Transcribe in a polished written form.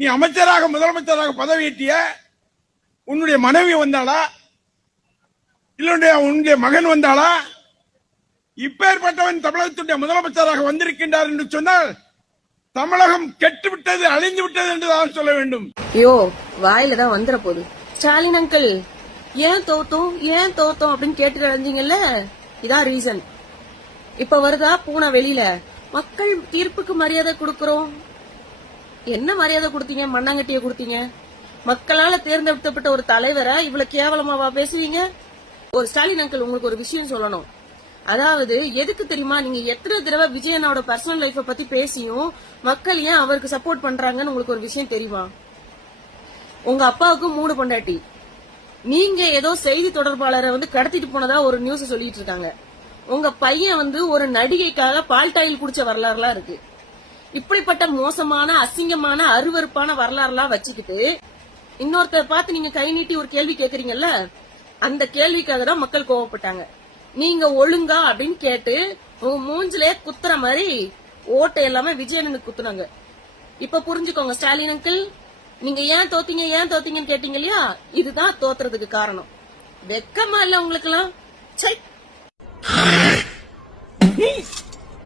நீ அமைச்சராக முதலமைச்சராக பதவியேற்றிய உன்னுடைய மனைவி வந்தாளா இல்ல உன்னுடைய மகன் வந்தாளா? இப்பேற்பட்டவன் தமிழகத்துடைய முதலமைச்சராக வந்திருக்கின்றார் என்று சொன்னால் தமிழகம் கெட்டுவிட்டது, அழிந்து விட்டது என்று தான் சொல்ல வேண்டும். ஐயோ, வாயில தான் வந்துற போகுது. ஸ்டாலின் அங்கிள் ஏன் தோத்தோம் அப்படின்னு கேட்டு அழிஞ்சீங்கல்ல, இதான் ரீசன். இப்ப வருதா பூனா வெளியில மக்கள் தீர்ப்புக்கு மரியாதை கொடுக்கறோம். என்ன மரியாதை கொடுத்தீங்க? மண்ணாங்கட்டிய கொடுத்தீங்க. மக்களால தேர்ந்தெடுக்கப்பட்ட ஒரு தலைவரை இவ்வளவு கேவலமாவா பேசுவீங்க? ஒரு ஸ்டாலின் அங்கிள், உங்களுக்கு ஒரு விஷயம் சொல்லணும். அதாவது எதுக்கு தெரியுமா, நீங்க எத்தனை தடவை விஜயனோட பர்சனல் லைஃப பத்தி பேசியும் மக்கள் ஏன் அவருக்கு சப்போர்ட் பண்றாங்கன்னு உங்களுக்கு ஒரு விஷயம் தெரியுமா? உங்க அப்பாவுக்கு 3 பொண்டாட்டி. நீங்க ஏதோ செய்தி தொடர்பாளரை கடத்திட்டு போனதா ஒரு நியூஸ் சொல்லிட்டு இருக்காங்க. உங்க பையன் ஒரு நடிகைக்காக பால்டாயில் குடிச்ச வரலாறுலாம் இருக்கு. இப்படிப்பட்ட மோசமான, அசிங்கமான, அருவருப்பான வரலாறுலாம் வச்சுக்கிட்டு இன்னொருத்தர் பார்த்து நீங்க கை நீட்டி ஒரு கேள்வி கேக்குறீங்கல்ல, அந்த கேள்விக்காக தான் மக்கள் கோவப்பட்டாங்க. நீங்க ஒழுங்கா அப்படின்னு கேட்டு உங்க மூஞ்சிலே குத்துற மாதிரி ஓட்டை எல்லாமே விஜயனுக்கு குத்துனாங்க. இப்ப புரிஞ்சுக்கோங்க ஸ்டாலின் அங்கிள், நீங்க ஏன் தோத்தீங்கன்னு கேட்டீங்க இல்லையா, இதுதான் தோத்துறதுக்கு காரணம். வெக்கமா இல்ல உங்களுக்கு எல்லாம்?